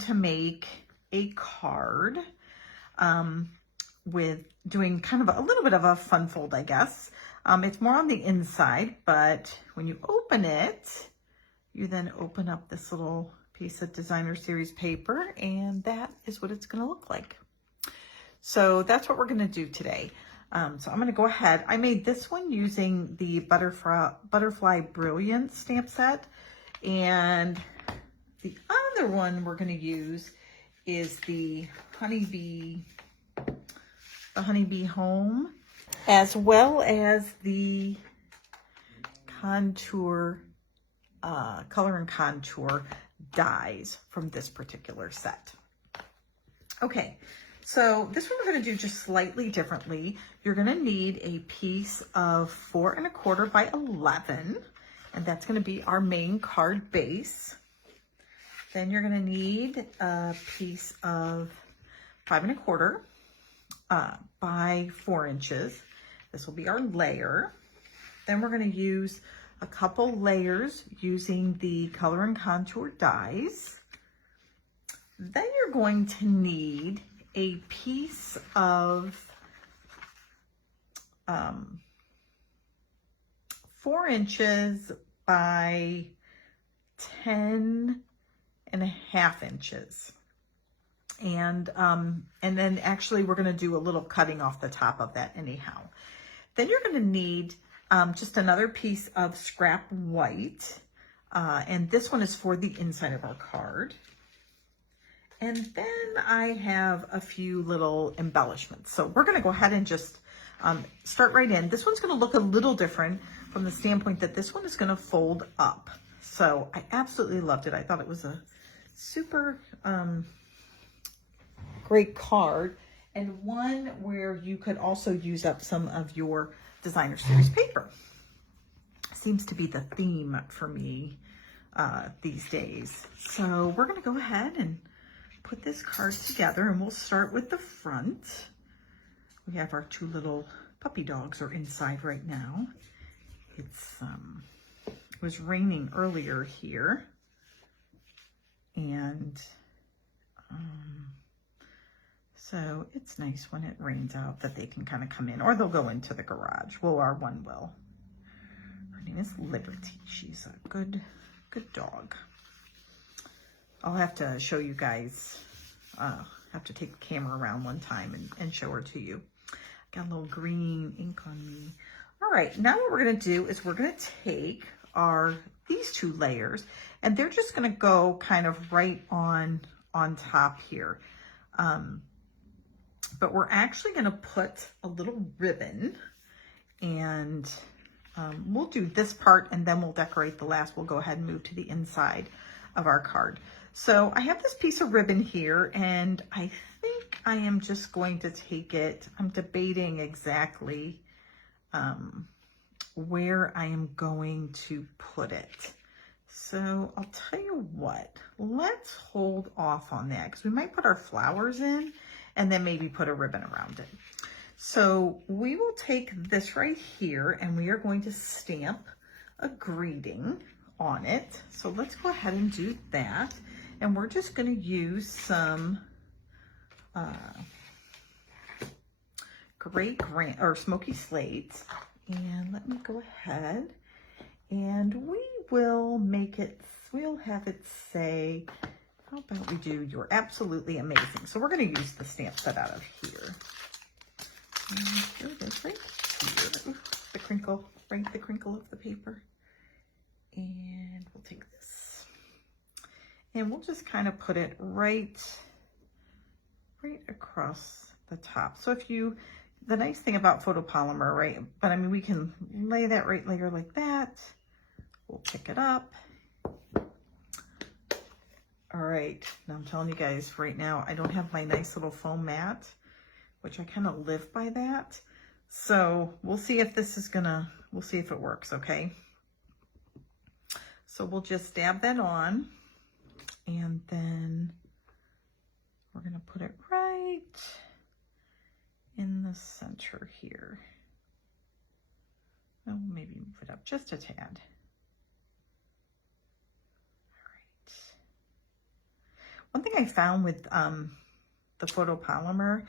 to make a card with doing kind of a little bit of a fun fold, I guess. It's more on the inside, but when you open it, you then open up this little piece of designer series paper, and that is what it's going to look like. So that's what we're going to do today. So I'm going to go ahead. I made this one using the Butterfly Brilliance stamp set, and the other one we're going to use is the Honeybee Home, as well as the contour, color and contour dies from this particular set. Okay, so this one we're going to do just slightly differently. You're going to need a piece of 4 1/4 by 11, and that's going to be our main card base. Then you're going to need a piece of 5 1/4 by 4 inches. This will be our layer. Then we're going to use a couple layers using the color and contour dies. Then you're going to need a piece of 4 inches by 10 1/2 inches. And then actually we're going to do a little cutting off the top of that anyhow. Then you're going to need just another piece of scrap white. And this one is for the inside of our card. And then I have a few little embellishments. So we're going to go ahead and just start right in. This one's going to look a little different from the standpoint that this one is going to fold up. So I absolutely loved it. I thought it was a super great card, and one where you could also use up some of your designer series paper. Seems to be the theme for me these days. So we're going to go ahead and put this card together, and we'll start with the front. We have our 2 little puppy dogs are inside right now. It was raining earlier here, and so it's nice when it rains out that they can kind of come in, or they'll go into the garage. Well, our one will. Her name is Liberty. She's a good dog. I'll have to show you guys, have to take the camera around one time and show her to you. Got a little green ink on me. All right, now what we're gonna do is we're gonna take these 2 layers, and they're just gonna go kind of right on top here. But we're actually gonna put a little ribbon, and we'll do this part, and then we'll decorate the last. We'll go ahead and move to the inside of our card. So I have this piece of ribbon here, and I think I am just going to take it. I'm debating exactly where I am going to put it. So I'll tell you what, let's hold off on that, because we might put our flowers in and then maybe put a ribbon around it. So we will take this right here, and we are going to stamp a greeting on it. So let's go ahead and do that. And we're just going to use some smoky slates. And let me go ahead, and we will we'll have it say, how about we do "You're absolutely amazing." So we're going to use the stamp set out of here. And here it is right here. The crinkle, right? The crinkle of the paper. And we'll take this, and we'll just kind of put it right across the top. So the nice thing about photopolymer, right? But I mean, we can lay that right layer like that. We'll pick it up. All right, now I'm telling you guys right now, I don't have my nice little foam mat, which I kind of live by that. So we'll see if we'll see if it works, okay? So we'll just dab that on, and then we're gonna put it right in the center here. Oh, maybe move it up just a tad. All right. One thing I found with the photopolymer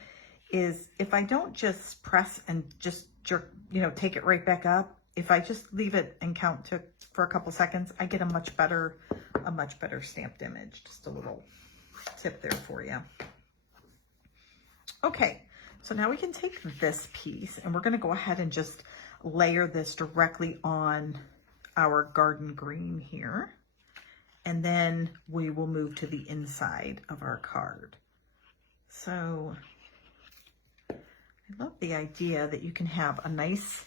is if I don't just press and just jerk, you know, take it right back up, if I just leave it and count for a couple seconds, I get a much better stamped image. Just a little tip there for you. Okay, so now we can take this piece and we're going to go ahead and just layer this directly on our garden green here. And then we will move to the inside of our card. So I love the idea that you can have a nice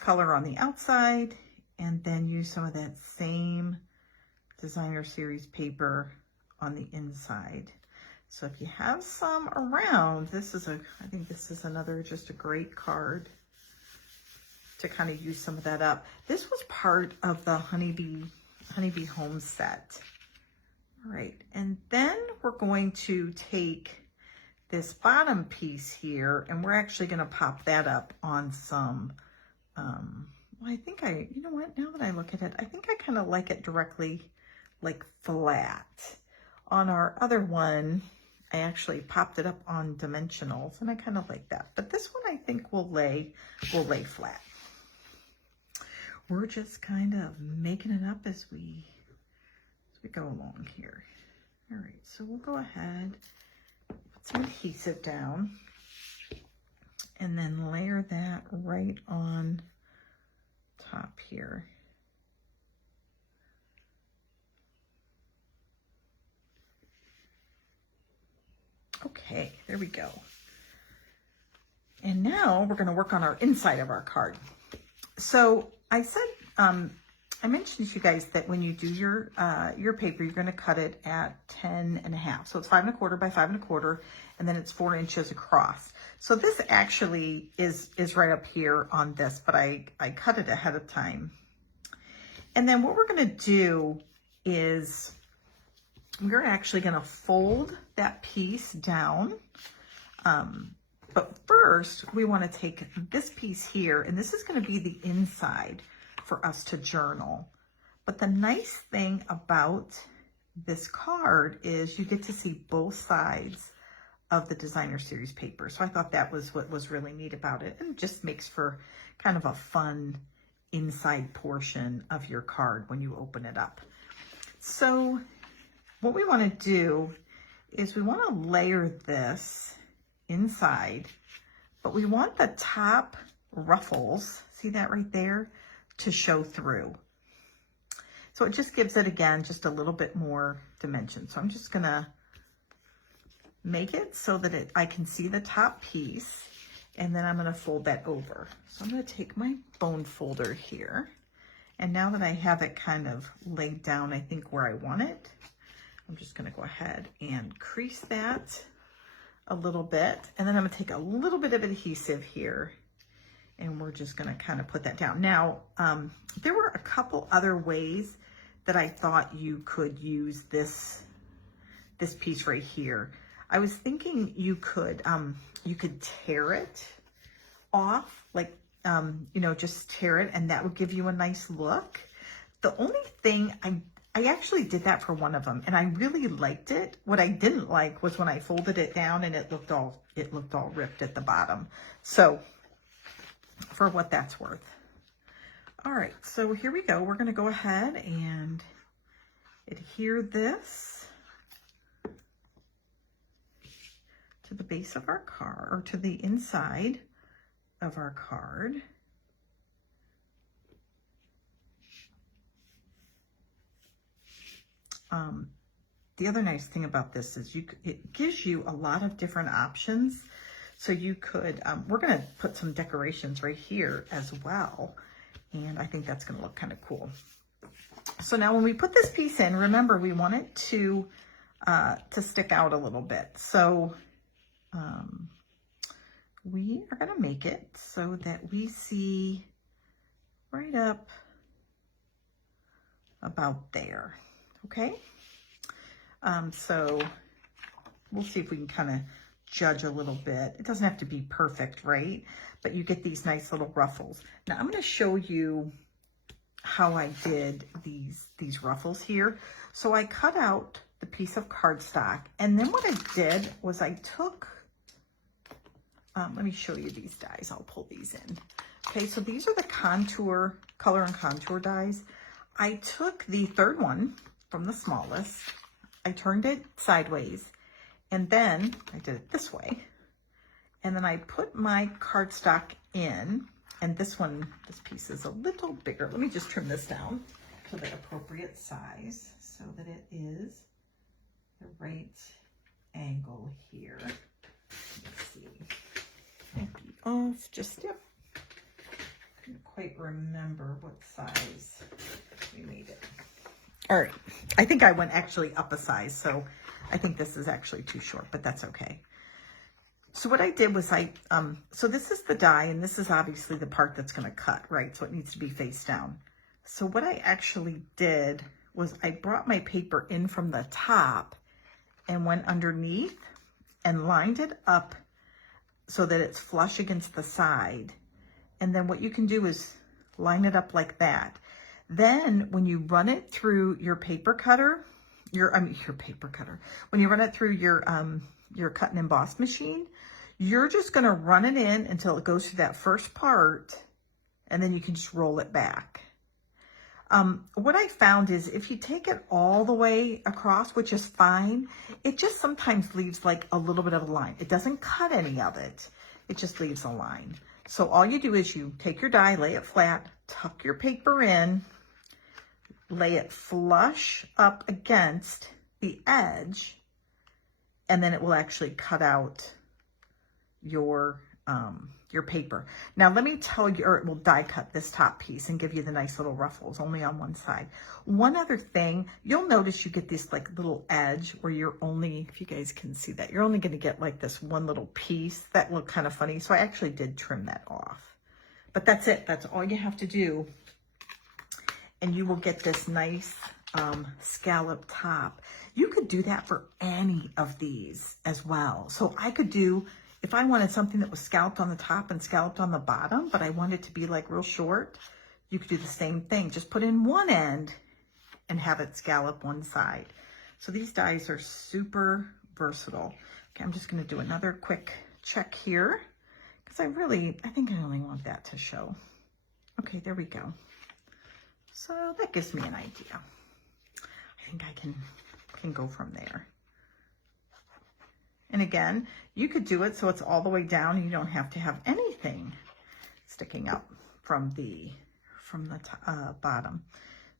color on the outside and then use some of that same designer series paper on the inside. So if you have some around, I think this is another just a great card to kind of use some of that up. This was part of the Honeybee Home set. All right, and then we're going to take this bottom piece here and we're actually going to pop that up on some, well, I think you know what, now that I look at it, I think I kind of like it directly like flat. On our other one, I actually popped it up on dimensionals and I kind of like that. But this one I think will lay flat. We're just kind of making it up as we go along here. All right, so we'll go ahead, put some adhesive down, and then layer that right on top here. Okay, there we go. And now we're going to work on our inside of our card. So I said, I mentioned to you guys that when you do your paper, you're going to cut it at 10.5. So it's 5 1/4 by 5 1/4, and then it's 4 inches across. So this actually is right up here on this, but I cut it ahead of time. And then what we're going to do is we're actually going to fold that piece down. But first we want to take this piece here, and this is going to be the inside for us to journal. But the nice thing about this card is you get to see both sides of the designer series paper. So I thought that was what was really neat about it, and it just makes for kind of a fun inside portion of your card when you open it up. So what we want to do is we want to layer this inside, but we want the top ruffles, see that right there, to show through. So it just gives it, again, just a little bit more dimension. So I'm just gonna make it so that I can see the top piece, and then I'm gonna fold that over. So I'm gonna take my bone folder here, and now that I have it kind of laid down, I think where I want it, I'm just gonna go ahead and crease that a little bit, and then I'm gonna take a little bit of adhesive here, and we're just gonna kind of put that down. Now, there were a couple other ways that I thought you could use this piece right here. I was thinking you could tear it off, like, you know, just tear it, and that would give you a nice look. The only thing, I actually did that for one of them, and I really liked it. What I didn't like was when I folded it down and it looked all ripped at the bottom. So for what that's worth. All right, so here we go. We're going to go ahead and adhere this to the base of our card, or to the inside of our card. The other nice thing about this is it gives you a lot of different options. So you could, we're going to put some decorations right here as well. And I think that's going to look kind of cool. So now when we put this piece in, remember we want it to stick out a little bit. So we are going to make it so that we see right up about there. Okay. So we'll see if we can kind of judge a little bit. It doesn't have to be perfect, right? But you get these nice little ruffles. Now I'm going to show you how I did these ruffles here. So I cut out the piece of cardstock. And then what I did was I took, let me show you these dies. I'll pull these in. Okay, so these are the contour, color and contour dies. I took the third one from the smallest. I turned it sideways, and then I did it this way. And then I put my cardstock in, and this piece is a little bigger. Let me just trim this down to the appropriate size so that it is the right angle here. Let's see. Might be off just, yep. I can't quite remember what size we made it. All right, I think I went actually up a size, so I think this is actually too short, but that's okay. So what I did was so this is the die, and this is obviously the part that's gonna cut, right? So it needs to be face down. So what I actually did was I brought my paper in from the top and went underneath and lined it up so that it's flush against the side. And then what you can do is line it up like that. Then when you run it through your paper cutter, when you run it through your cut and emboss machine, you're just gonna run it in until it goes through that first part, and then you can just roll it back. What I found is if you take it all the way across, which is fine, it just sometimes leaves like a little bit of a line. It doesn't cut any of it. It just leaves a line. So all you do is you take your die, lay it flat, tuck your paper in, lay it flush up against the edge, and then it will actually cut out your paper. Now let me tell you, or it will die cut this top piece and give you the nice little ruffles only on one side. One other thing, you'll notice you get this like little edge where you're only, if you guys can see that, you're only going to get like this one little piece that looked kind of funny. So I actually did trim that off, but that's it. That's all you have to do. And you will get this nice scallop top. You could do that for any of these as well. So I could do, if I wanted something that was scalloped on the top and scalloped on the bottom, but I want it to be like real short, you could do the same thing. Just put in one end and have it scallop one side. So these dies are super versatile. Okay, I'm just gonna do another quick check here because I think I only want that to show. Okay, there we go. So that gives me an idea. I think I can go from there. And again, you could do it so it's all the way down and you don't have to have anything sticking up from the bottom.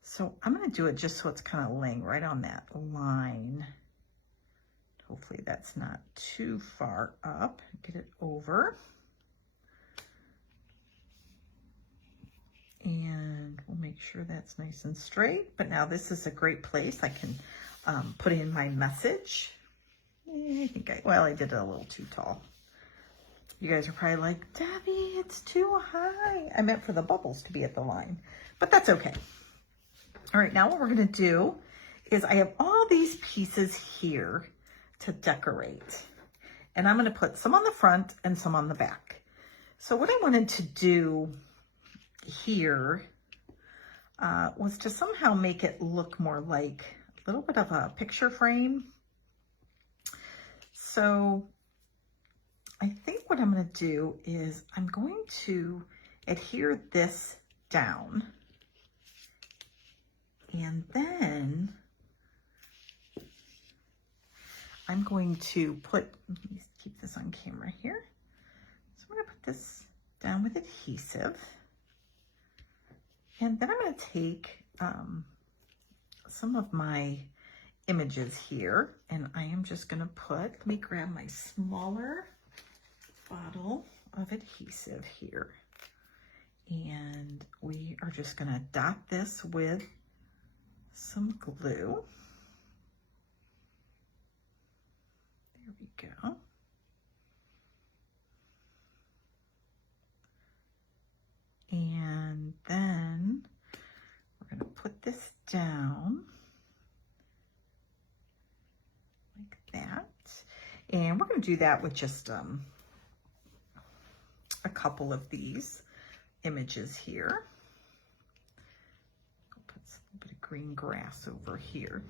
So I'm going to do it just so it's kind of laying right on that line. Hopefully that's not too far up. Get it over. And we'll make sure that's nice and straight. But now this is a great place. I can put in my message. I think I did it a little too tall. You guys are probably like, Debbie, it's too high. I meant for the bubbles to be at the line, but that's okay. All right, now what we're gonna do is I have all these pieces here to decorate. And I'm gonna put some on the front and some on the back. So what I wanted to do here was to somehow make it look more like a little bit of a picture frame. So I think what I'm going to do is I'm going to adhere this down, and then I'm going to put, let me keep this on camera here. So I'm going to put this down with adhesive, and then I'm going to take some of my images here, and I am just going to put, let me grab my smaller bottle of adhesive here, and we are just going to dot this with some glue. There we go. And then we're going to put this down like that. And we're going to do that with just a couple of these images here. I'll put a little bit of green grass over here.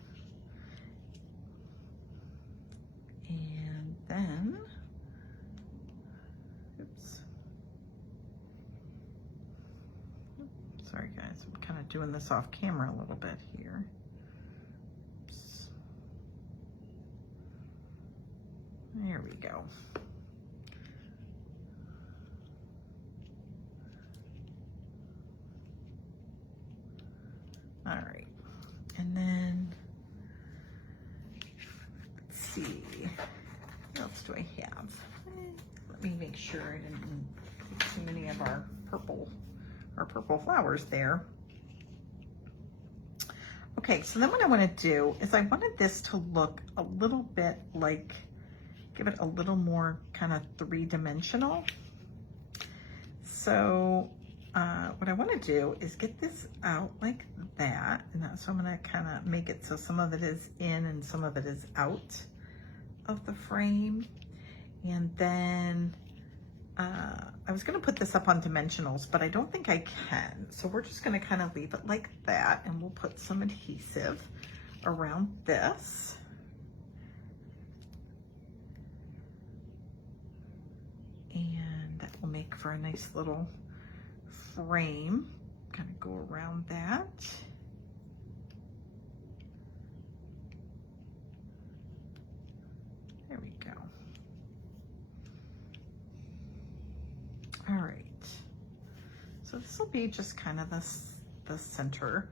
And then, oops. Sorry guys, I'm kind of doing this off camera a little bit here. Oops. There we go. All right, and then let's see, what else do I have? Let me make sure I didn't take too many of our purple flowers there. Okay, so then what I want to do is I wanted this to look a little bit like, give it a little more kind of three-dimensional. So what I want to do is get this out like that, and that's so I'm going to kind of make it so some of it is in and some of it is out of the frame. And then I was going to put this up on dimensionals, but I don't think I can. So we're just going to kind of leave it like that, and we'll put some adhesive around this. And that will make for a nice little frame. Kind of go around that. There we go. All right. So this will be just kind of the center.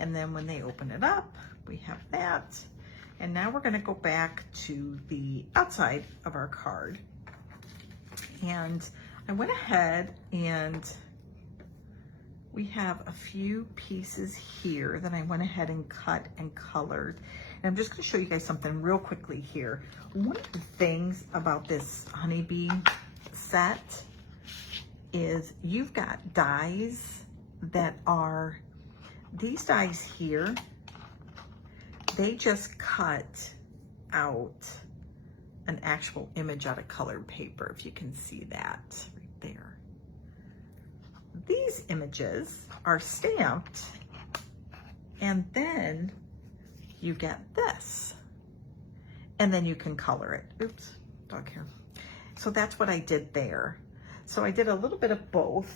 And then when they open it up, we have that. And now we're going to go back to the outside of our card. And I went ahead and we have a few pieces here that I went ahead and cut and colored. And I'm just going to show you guys something real quickly here. One of the things about this honeybee set is you've got dies that are, these dies here, they just cut out an actual image out of colored paper, if you can see that right there. These images are stamped, and then you get this, and then you can color it. Oops, dog hair. So that's what I did there. So I did a little bit of both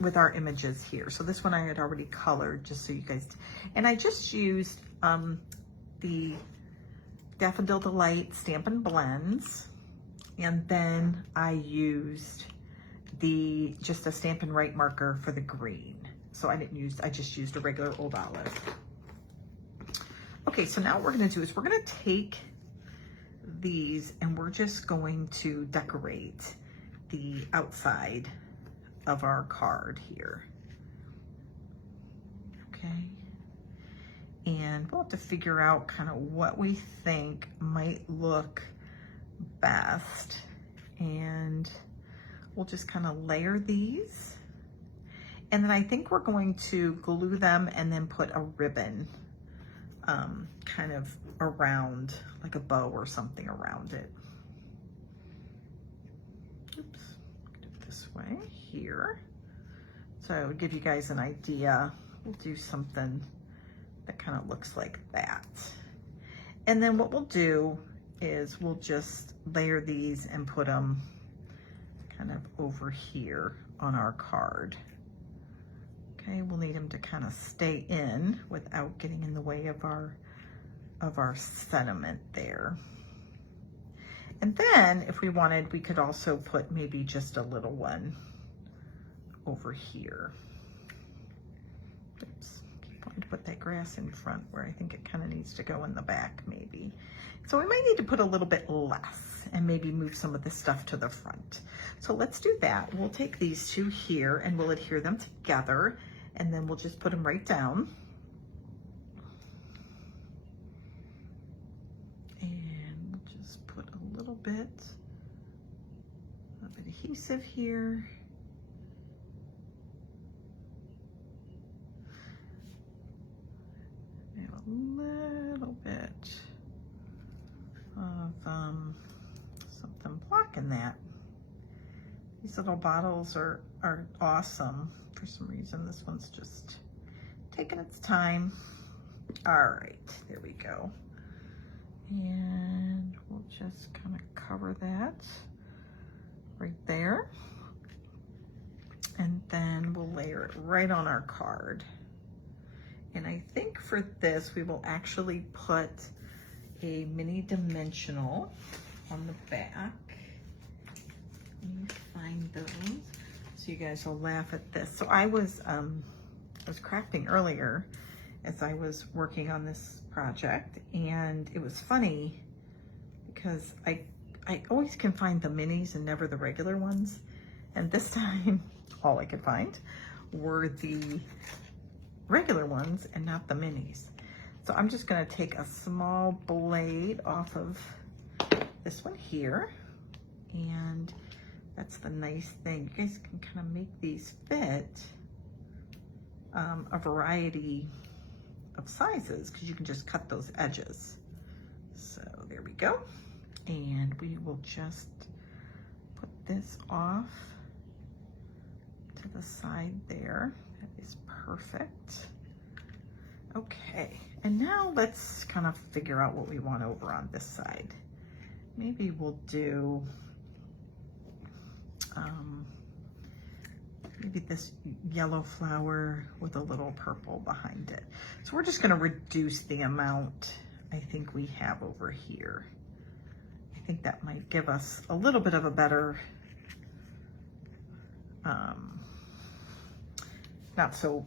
with our images here. So this one I had already colored, just so you guys, and I just used the Daffodil Delight Stampin' Blends, and then I used just a Stampin' Right marker for the green. So I just used a regular Old Olive. Okay, so now what we're gonna do is we're gonna take these and we're just going to decorate the outside of our card here. Okay. And we'll have to figure out kind of what we think might look best. And we'll just kind of layer these. And then I think we're going to glue them and then put a ribbon kind of around, like a bow or something around it. Oops, do it this way here. So I'll give you guys an idea. We'll do something that kind of looks like that. And then what we'll do is we'll just layer these and put them kind of over here on our card. Okay, we'll need them to kind of stay in without getting in the way of our sentiment there. And then if we wanted, we could also put maybe just a little one over here. Oops, keep wanting to put that grass in front where I think it kind of needs to go in the back maybe. So we might need to put a little bit less and maybe move some of this stuff to the front. So let's do that. We'll take these two here and we'll adhere them together, and then we'll just put them right down. And we'll just put a little bit of adhesive here. And a little bit of something blocking that. These little bottles are awesome. For some reason, this one's just taking its time. All right, there we go. And we'll just kind of cover that right there. And then we'll layer it right on our card. And I think for this, we will actually put a mini dimensional on the back. Let me find those so you guys will laugh at this. So I was crafting earlier as I was working on this project, and it was funny because I always can find the minis and never the regular ones. And this time, all I could find were the regular ones and not the minis. So I'm just gonna take a small blade off of this one here, and that's the nice thing. You guys can kind of make these fit a variety of sizes because you can just cut those edges. So there we go. And we will just put this off to the side there. That is perfect. Okay, and now let's kind of figure out what we want over on this side. Maybe we'll do maybe this yellow flower with a little purple behind it. So we're just gonna reduce the amount I think we have over here. I think that might give us a little bit of a better,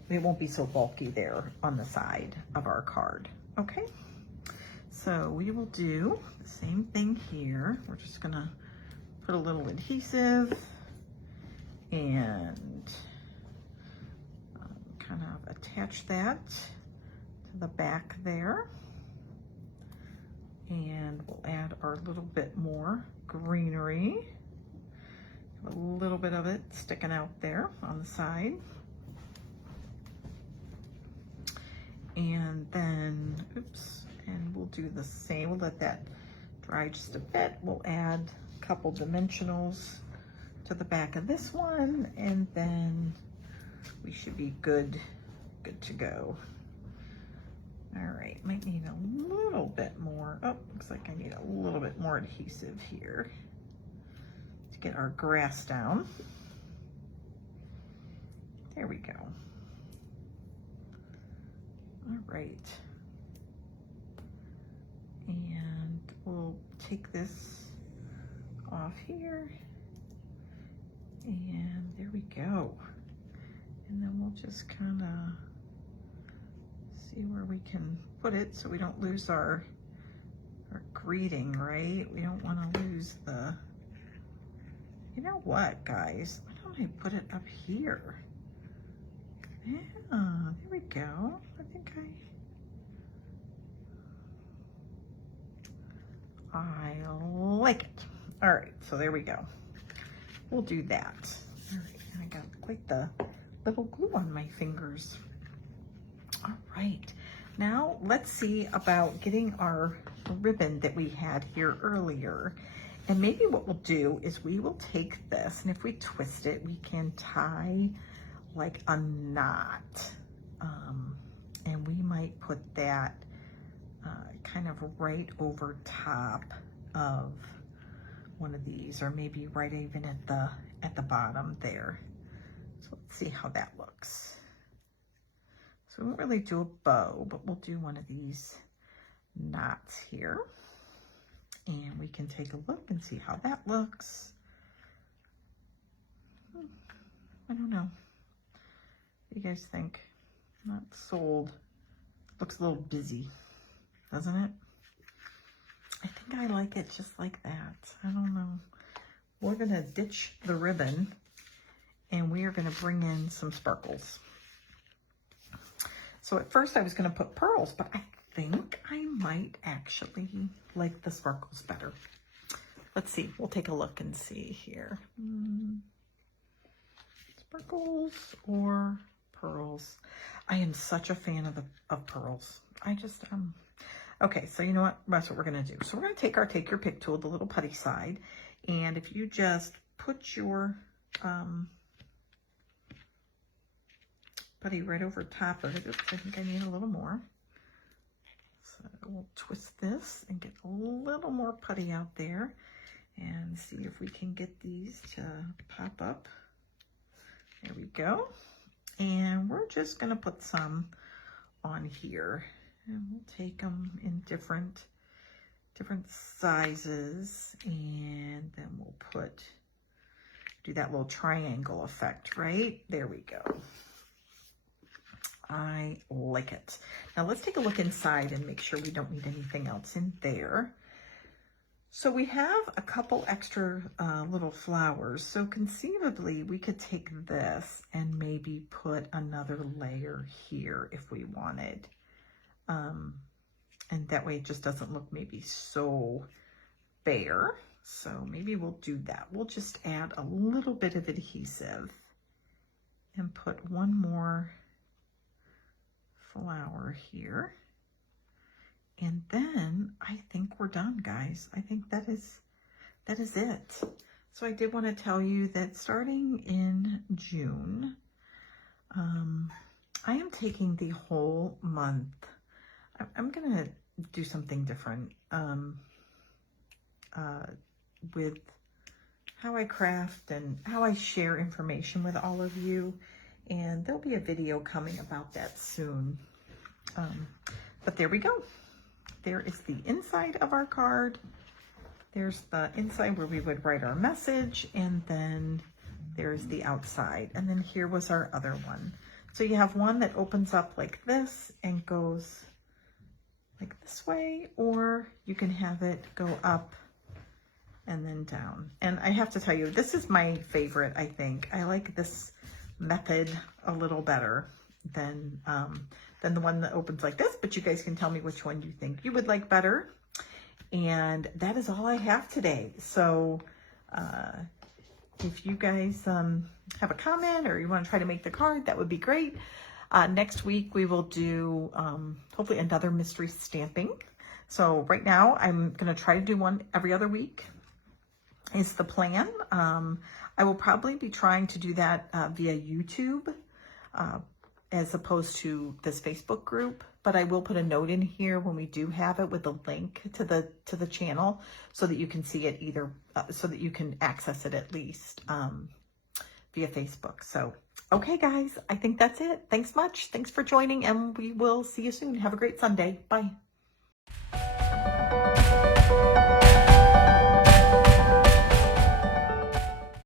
it won't be so bulky there on the side of our card, okay? So we will do the same thing here. We're just gonna put a little adhesive and kind of attach that to the back there. And we'll add our little bit more greenery. A little bit of it sticking out there on the side. And then, oops, and we'll do the same. We'll let that dry just a bit. We'll add a couple dimensionals to the back of this one, and then we should be good to go. All right, might need a little bit more. Oh, looks like I need a little bit more adhesive here to get our grass down. There we go. All right. And we'll take this off here. And there we go. And then we'll just kind of see where we can put it so we don't lose our greeting, right? We don't want to lose the, you know what, guys? Why don't I put it up here? Yeah, there we go. I think I like it. All right, so there we go. We'll do that. All right, and I got quite the little glue on my fingers. All right, now let's see about getting our ribbon that we had here earlier. And maybe what we'll do is we will take this, and if we twist it, we can tie like a knot. And we might put that kind of right over top of one of these, or maybe right even at the bottom there. So let's see how that looks. So we won't really do a bow, but we'll do one of these knots here. And we can take a look and see how that looks. I don't know. What do you guys think? Not sold. Looks a little busy, doesn't it? I think I like it just like that. I don't know. We're gonna ditch the ribbon and we are gonna bring in some sparkles. So at first I was gonna put pearls, but I think I might actually like the sparkles better. Let's see, we'll take a look and see here. Sparkles or pearls? I am such a fan of pearls. I just, okay, so you know what? That's what we're gonna do. So we're gonna take our take your pick tool, the little putty side, and if you just put your putty right over top of it. Oops, I think I need a little more. So we'll twist this and get a little more putty out there and see if we can get these to pop up. There we go. And we're just gonna put some on here, and we'll take them in different sizes, and then we'll do that little triangle effect, right? There we go. I like it. Now let's take a look inside and make sure we don't need anything else in there. So we have a couple extra little flowers. So conceivably we could take this and maybe put another layer here if we wanted. And that way it just doesn't look maybe so bare. So maybe we'll do that. We'll just add a little bit of adhesive and put one more flower here. And then I think we're done, guys. I think that is it. So I did want to tell you that starting in June, I am taking the whole month. I'm gonna do something different with how I craft and how I share information with all of you. And there'll be a video coming about that soon. But there we go. There is the inside of our card. There's the inside where we would write our message, and then there's the outside. And then here was our other one. So you have one that opens up like this and goes like this way, or you can have it go up and then down. And I have to tell you, this is my favorite, I think. I like this method a little better than the one that opens like this, but you guys can tell me which one you think you would like better. And that is all I have today. So if you guys have a comment or you want to try to make the card, that would be great. Next week we will do hopefully another mystery stamping. So right now I'm going to try to do one every other week is the plan. I will probably be trying to do that via YouTube as opposed to this Facebook group, but I will put a note in here when we do have it with a link to the channel so that you can see it either, so that you can access it at least via Facebook. So, okay guys, I think that's it. Thanks much. Thanks for joining, and we will see you soon. Have a great Sunday. Bye.